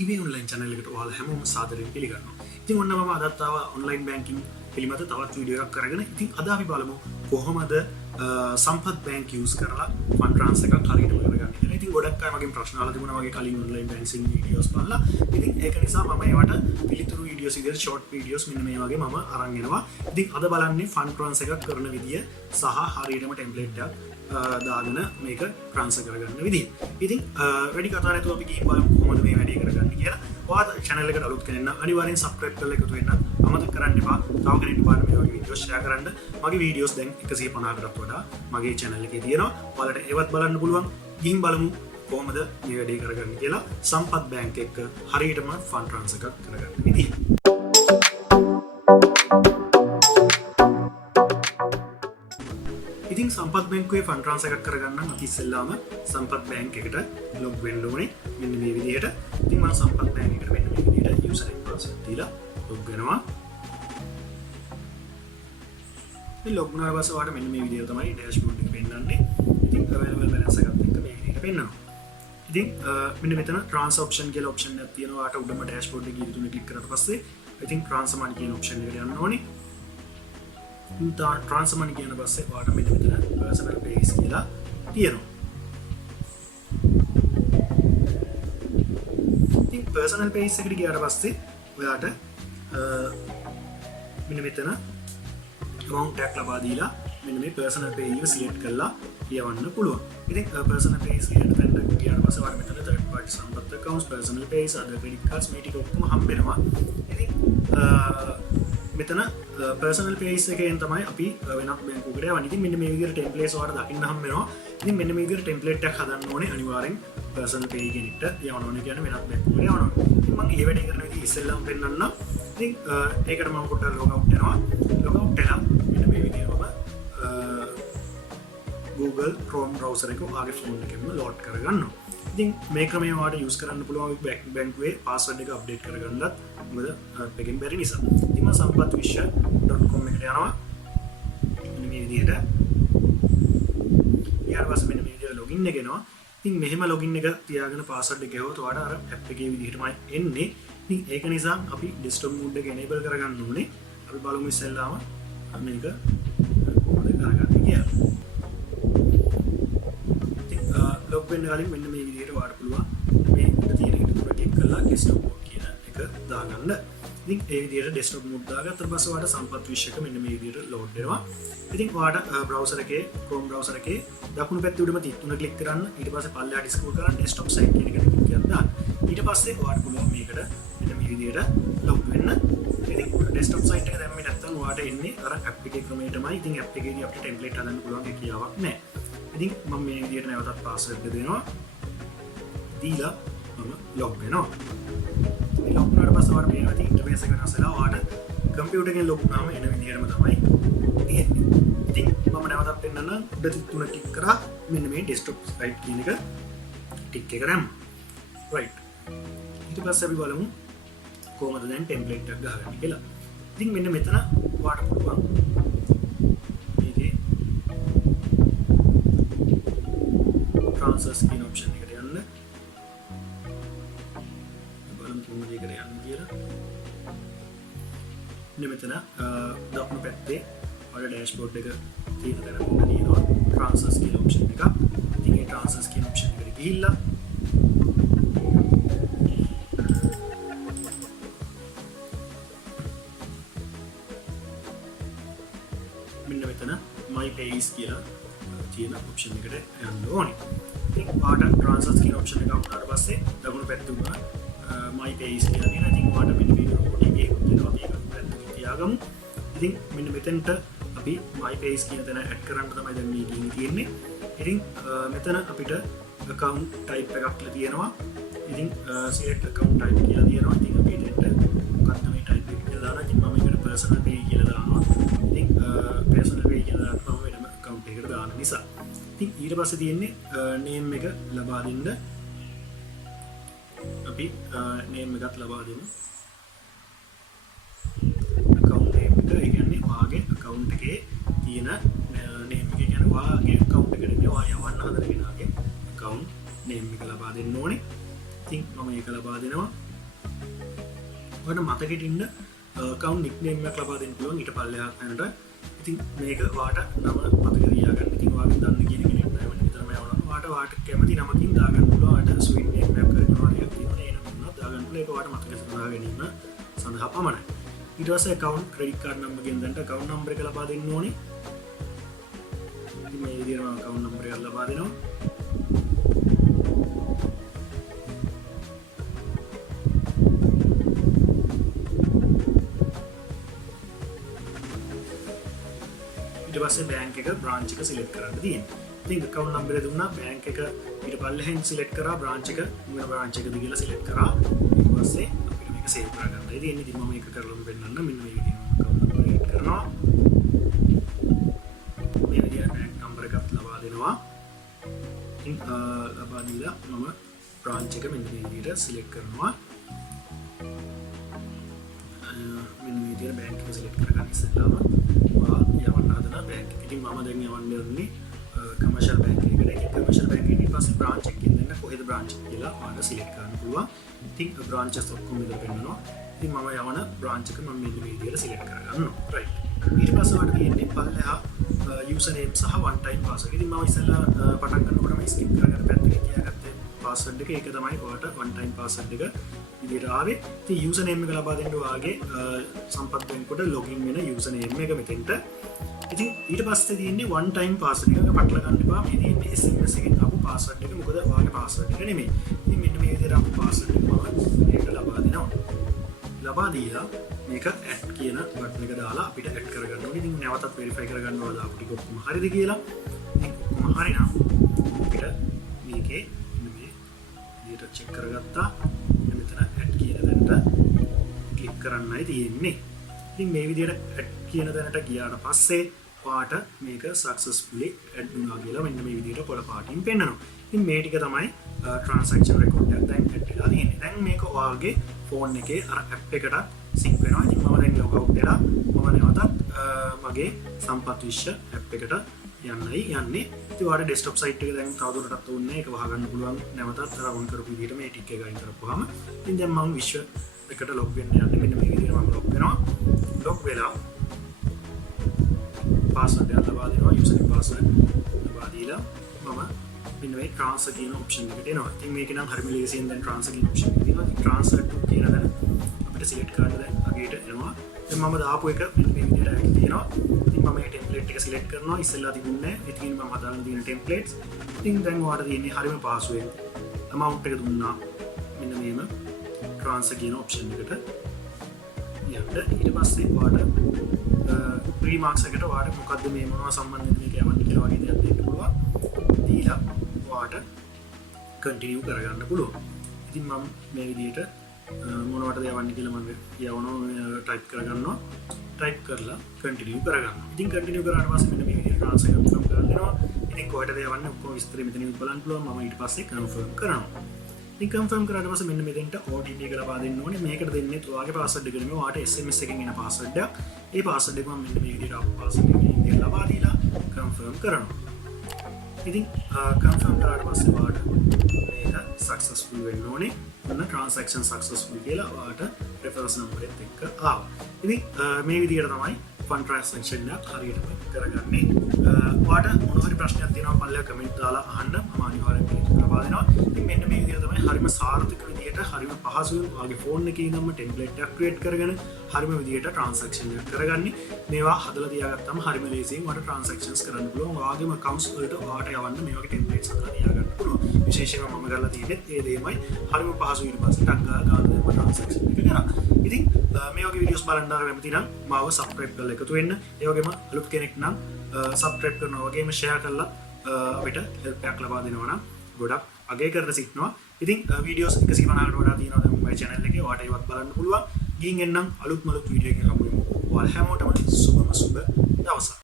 Eway online channel එකට ඔයාලා හැමෝම සාදරයෙන් පිළිගන්නවා. ඉතින් ඔන්න මම අදත් ආවා online banking පිළිබඳ තවත් වීඩියෝ එකක් අරගෙන. ඉතින් අද අපි බලමු කොහොමද Sampath bank use කරලා fund transfer එකක් හරියටම කරගන්නේ කියලා. ඉතින් ගොඩක් අය මගෙන් ප්‍රශ්න අහලා තිබුණා මගේ කලින් online banking videos බලලා. ඉතින් ඒක නිසා මම ඒවට පිළිතුරු videos විදිහට short videos මෙන්න මේ වගේ මම අරන් එනවා. ඉතින් අද බලන්නේ fund transfer එකක් කරන විදිය සහ හරියටම template එකක් දාගෙන මේක ට්‍රාන්ස්ෆර් කරගන්න විදිහ. ඉතින් වැඩි කතා නැතුව අපි ගිහින් බලමු කොහොමද මේ වැඩේ කරගන්නේ කියලා. ඔයාලා channel එකට අලුත් කෙනෙක් නම් අනිවාර්යෙන් subscribe කරලා එකතු වෙන්න අමතක කරන්න එපා. තව කෙනෙක්ට බලන්න මේ වගේ videos share කරන්න. මගේ videos දැන් 150කටත් වඩා මගේ channel එකේ තියෙනවා. ඔයාලට ඒවත් බලන්න පුළුවන්. ගිහින් බලමු කොහොමද මේ වැඩේ කරගන්නේ කියලා. Sampath bank එක හරියටම fund transfer එකක් කරගන්න විදිහ. ඉතින් Sampath bank එකේ fund transfer එකක් කරගන්න අපි ඉස්සෙල්ලාම Sampath bank එකට log වෙන්න ඕනේ මෙන්න මේ විදිහට. ඉතින් මම Sampath bank එකට මෙන්න මේ විදිහට user and password දීලා log වෙනවා. ඉතින් log වුණාට පස්සේ ඔයාලට මෙන්න මේ විදිහට තමයි dashboard එක පෙන්නන්නේ. ඉතින් available balance එකත් එක්ක මේ විදිහට පෙන්නනවා. ඉතින් මෙන්න මෙතන transfer option කියලා option එකක් තියෙනවා. ඔයාලට උඩම dashboard එකේ ඉතුරුනේ click කරලා පස්සේ ඉතින් transfer money කියන option එකට යන්න ඕනේ. transfer money කියන පස්සේ ඔයාලට මෙන්න මෙතන personal pays කියලා තියෙනවා. ඉතින් personal pays එකට ගියාට පස්සේ ඔයාලට මෙන්න මෙතන amount එකක් ලබා දීලා මෙන්න මේ personal pay එක select කරලා යවන්න පුළුවන්. ඉතින් personal pays කියන තැනට ගියාට පස්සේ ඔයාලට මෙතන third party Sampath accounts, personal pays, other credit cards මේ ටික ඔක්කොම හම්බ වෙනවා. ඉතින් මෙතන personal pays එකෙන් තමයි අපි වෙනත් බැංකුවකට යවන්නේ. ඉතින් මෙන්න මේ විදිහට templates ඔයාලට දකින්න හම්බ වෙනවා. ඉතින් මෙන්න මේ විදිහට template එකක් හදන්න ඕනේ අනිවාර්යෙන් personal pay කෙනෙක්ට යවන්න ඕනේ කියන්නේ වෙනත් බැංකුවකට යවනවා. ඉතින් මම මේ වැඩේ කරන විදිහ ඉස්සෙල්ලාම පෙන්නන්න. ඉතින් ඒකට මම පොඩ්ඩක් log out වෙනවා. log out වෙලා මෙන්න මේ විදිහටම Google Chrome browser එක ඔයාගේ phone එකෙන්ම load කරගන්නවා. ඉතින් මේ ක්‍රමය ඔයාලට use කරන්න පුළුවන් බැංකුවේ password එක update කරගන්නත් මොකද එකෙන් බැරි නිසා. ඉතින් මම sampathvishwa.com එකට යනවා. මෙන්න මේ විදිහට. ඊට පස්සේ මෙන්න මේ විදිහට login එක එනවා. ඉතින් මෙහෙම login එක තියාගෙන password එක ගෙවුවොත් ඔයාලට අර app එකේ විදිහටමයි එන්නේ. ඉතින් ඒක නිසා අපි desktop mode එක enable කරගන්න ඕනේ. අපි බලමු ඉස්සෙල්ලාම මේක කොහොමද කරගන්නේ කියලා. ඉතින් log වෙන්න කලින් මෙන්න මේ විදිහට ඔයාලට පුළුවන් මේ තියෙන එක තුර click කරලා desktop mode කියන එක දාගන්න. ඉතින් ඒ විදිහට desktop mode දාගත්තට පස්සේ ඔයාලට Sampath Vishwa එක මෙන්න මේ විදිහට load වෙනවා. ඉතින් ඔයාලට browser එකේ Chrome browser එකේ දකුණු පැත්තේ උඩම තුන click කරන්න. ඊට පස්සේ පල්ලෙහාට scroll කරන්න desktop site කියන එකට click කරලා දාන්න. ඊට පස්සේ ඔයාලට පුළුවන් මේකට මෙන්න මේ විදිහට log වෙන්න. ඉතින් desktop site එක දැම්මේ නැත්නම් ඔයාලට එන්නේ අර app එකේ ක්‍රමයටමයි. ඉතින් app එකේදී අපිට template හදන්න පුළුවන් කියාවක් නැහැ. ඉතින් මම මේ විදිහට නැවතත් password එක දෙනවා. දීලා මම log වෙනවා. මේ log වුණාට පස්සේ ඔයාලට මේ වගේ interface එක වෙනස් වෙලා ඔයාලට computer එකෙන් log වුණාම එන විදිහටම තමයි තියෙන්නේ. ඉතින් මම නැවතත් පෙන්නන්න උඩ තුන ටික් කරා මෙන්න මේ desktop site කියන එක ටික් එක දැම්මා. right. ඊට පස්සේ අපි බලමු කොහොමද දැන් template එකක් ගහගන්නේ කියලා. ඉතින් මෙන්න මෙතන ඔයාලට පුළුවන් මේකේ transfers කියන option එකට යන්න. බලමු කොහොමද ඒකට යන්නේ කියලා. මෙන්න මෙතන දකුණු පැත්තේ ඔයාලා dashboard එක තියෙන තැන තියෙනවා transfers කියන option එක. ඉතින් ඒ transfers කියන option එකට ගිහිල්ලා මෙන්න මෙතන my pays කියලා තියෙන option එකට යන්න ඕනේ. ඉතින් ඔයාලට transfers කියන option එක වුණාට පස්සේ දකුණු පැත්තේ උනා my pays කියලා තියෙනවා. ඉතින් ඔයාලට මෙන්න මේ OTP එකක් දෙනවා. මේක පැත්තට තියාගමු. ඉතින් මෙන්න මෙතනට අපි my pays කියන තැන add කරන්න තමයි දැන් මේ තියෙන්නේ. ඉතින් මෙතන අපිට account type එකක් තියෙනවා. ඉතින් select account type කියලා තියෙනවා. ඉතින් අපි එතනට මොකක්ද මේ type එක කියලා දානවා. ඉතින් මම ඒකට personal pay කියලා දානවා. ඉතින් personal pay කියලා දාපුවම වෙනම account එකකට දාන නිසා. ඉතින් ඊට පස්සේ තියෙන්නේ name එක ලබා දෙන්න. අපි name එකක් ලබා දෙමු. account name එක ඒ කියන්නේ ඔයාගේ account එකේ තියෙන name එක කියන්නේ ඔයාගේ account එකට නෙමෙයි ඔයා යවන්න හදන කෙනාගේ account name එක ලබා දෙන්න ඕනේ. ඉතින් මම ඒක ලබා දෙනවා. ඔයාලට මතකෙට ඉන්න account nickname එකක් ලබා දෙන්න පුළුවන් ඊට පල්ලෙහාට යනට. ඉතින් මේක ඔයාලට නම මතක තියාගන්න. ඉතින් ඔයාලා දන්න කියන කෙනෙක් නෑ වෙන විතරම යවනවා. ඔයාලට කැමති නමකින් දාගන්න පුළුවන්. ඔයාලට ස්වින් එක මැප් කරනවා එකක් තියෙනවා. ඒ නම දාගන්න පුළුවන්. ඒක ඔයාලට මතක තබා ගැනීම සඳහා පමණයි. ඊට පස්සේ account credit card number ගෙන් දැන්ට account number එක ලබා දෙන්න ඕනේ. ඉතින් මේ විදිහට මම account number එක ලබා දෙනවා. ඊට පස්සේ bank එක branch එක select කරන්න තියෙනවා. ඉතින් account number එක දුන්නා bank එක ඊට පල්ලෙහෙන් select කරා branch එක මොන branch එකද කියලා select කරා. ඊට පස්සේ අපිට මේක save කරගන්න. ඉතින් එන්නේ මම මේක කරලාම පෙන්නන්න මෙන්න මේ විදිහට account number එක කරනවා. මේ විදිහට bank number එකක් ලබා දෙනවා. ඉතින් ලබා දීලා මම branch එක මෙන්න මේ විදිහට select කරනවා. මෙන්න මේ විදිහට bank එක select කරගන්න ඉස්සෙල්ලාම යවන්න හදන bank. ඉතින් මම දැන් යවන්න යන්නේ commercial bank එකට. ඒ commercial bank එකේ ඊට පස්සේ branch එකකින් දෙන්න කොහෙද branch එක කියලා ඔයාලා select කරන්න පුළුවන්. ඉතින් branches ඔක්කොම ඉදලා පෙන්නනවා. ඉතින් මම යවන branch එක මම මෙන්න මේ විදිහට select කරගන්නවා. right. ඊට පස්සේ ඔයාලට තියෙන්නේ පල්ලෙහා username සහ one time password. ඉතින් මම ඉස්සෙල්ලා පටන් ගන්නකොටම skip කරගෙන පැත්තකින් තියාගත්තේ password එක. ඒක තමයි ඔයාලට one time password එක විදිහට ආවේ. ඉතින් username එක ලබා දෙන්න ඔයාගේ සම්පත් වෙනකොට login වෙන username එක මෙතෙන්ට. ඉතින් ඊට පස්සේ තියෙන්නේ one time password එක පටල ගන්න එපා. මේ තියෙන්නේ SMS එකෙන් ආපු password එක. මොකද ඔයාගේ password එක නෙමෙයි. ඉතින් මෙන්න මේ විදිහට ආපු password එක මම මේකට ලබා දෙනවා. ලබා දීලා මේක add කියන බටන් එක දාලා අපිට add කරගන්න ඕනේ. ඉතින් නැවතත් verify කරගන්න ඕනේ දාපු ටික ඔක්කොම හරිද කියලා. ඉතින් ඔක්කොම හරි නම් අපිට මේකේ මේ විදිහට check කරගත්තා. මෙතන add කියන තැනට click කරන්නයි තියෙන්නේ. ඉතින් මේ විදිහට add කියන තැනට ගියාට පස්සේ ඔයාට මේක successfully add වුණා කියලා මෙන්න මේ විදිහට පොළ පාටින් පෙන්නනවා. ඉතින් මේ ටික තමයි transaction record එක දැන් add වෙලා තියෙන්නේ. දැන් මේක ඔයාගේ phone එකේ අර app එකට sync වෙනවා. ඉතින් මම දැන් log out වෙලා මම නැවතත් මගේ සම්පත් විශ්ව app එකට යන්නයි යන්නේ. ඉතින් ඔයාලට desktop site එක දැන් තවදුරටත් ඕනේ ඒක වහගන්න පුළුවන්. නැවතත් අර on කරපු විදිහට මේ tick එක අයින් කරපුවාම ඉතින් දැන් මම විශ්ව එකට log වෙන්න යන්නේ. මෙන්න මේ විදිහට මම log වෙනවා. log වෙලා password එක ලබා දෙනවා. username password ලබා දීලා මම මෙන්න මේ transfer කියන option එකට එනවා. ඉතින් මේක නම් හරිම ලේසියෙන් දැන් transfer කියන option එක තියෙනවා. ඉතින් transfer to කියන දේ අපිට select කරන්න දැන් අගේට එනවා. දැන් මම දාපු එක මෙන්න මේ විදිහට ඇවිත් තියෙනවා. ඉතින් මම මේ template එක select කරනවා. ඉස්සෙල්ලා තිබුණේ නැහැ. ඉතින් මම හදාගෙන තියෙන templates. ඉතින් දැන් ඔයාලට තියෙන්නේ හරිම පහසුවෙන් amount එක දුන්නා. මෙන්න මේම transfer කියන option එකට යන්න. ඊට පස්සේ ඔයාලට remarks එකට ඔයාලට මොකද්ද මේ මොනවා සම්බන්ධද මේක යවන්න කියලා වගේ දෙයක් දෙන්න පුළුවන්. දීලා ඔයාලට continue කරගන්න පුළුවන්. ඉතින් මම මේ විදිහට මොනවටද යවන්නේ කියලා මම යවනවා type කරගන්නවා. type කරලා continue කරගන්නවා. ඉතින් continue කරාට පස්සේ මෙන්න මේ විදිහට transfer confirm කරලා දෙනවා. ඉතින් කොහෙටද යවන්නේ ඔක්කොම විස්තර මෙතනින් බලන්න පුළුවන්. මම ඊට පස්සේ confirm කරනවා. ඉතින් confirm කරාට පස්සේ මෙන්න මෙතෙන්ට OTP එක ලබා දෙන්න ඕනේ. මේකට දෙන්නේ ඔයාගේ password එක නෙමෙයි. ඔයාට SMS එකෙන් එන password එකක්. ඒ password එක මම මෙන්න මේ විදිහට අප password එක ලබා දීලා confirm කරනවා. ඉතින් confirm කරාට පස්සේ ඔයාට මේක successful වෙන්න ඕනේ. ඔන්න transaction successful කියලා ඔයාට reference number එකත් එක්ක ආවා. ඉතින් මේ විදිහට තමයි fund transaction එක හරියටම කරගන්නේ. ඔයාට මොන හරි ප්‍රශ්නයක් තියෙනවා පල්ලෙහා comment දාලා අහන්න. මම අනිවාර්යෙන් පිළිතුරු ලබා දෙනවා. ඉතින් මෙන්න මේ විදිහට තමයි හරිම සාර්ථක විදිහට හරිම පහසුවෙන් ඔයාගේ phone එකේ ඉඳන්ම template එකක් create කරගෙන හරිම විදිහට transaction එකක් කරගන්නේ. මේවා හදලා තියාගත්තම හරිම ලේසියෙන් ඔයාලට transactions කරන්න පුළුවන්. ඔයාගේම accounts වලට ඔයාට යවන්න මේ වගේ templates හදලා තියාගන්න පුළුවන්. විශේෂයෙන්ම මම කරලා තියෙන්නේ ඒ දෙයමයි. හරිම පහසු ඊට පස්සේ ටක් ගාලා ගන්න transaction එක කරා. ඉතින් මේ වගේ videos බලන්න කැමති නම් මාව subscribe කරලා එකතු වෙන්න. ඒ වගේම අලුත් කෙනෙක් නම් subscribe කරනවා වගේම share කරලා අපිට help එකක් ලබා දෙනවා නම් ගොඩක් අගය කරලා සිටිනවා. ඉතින් videos 150කට වඩා තියෙනවා දැන් මගේ channel එකේ. ඔයාට ඒවත් බලන්න පුළුවන්. ගිහින් එන්නම් අලුත් video එකකින් හමු වෙමු. ඔයාලා හැමෝටම සුබම සුබ දවසක්.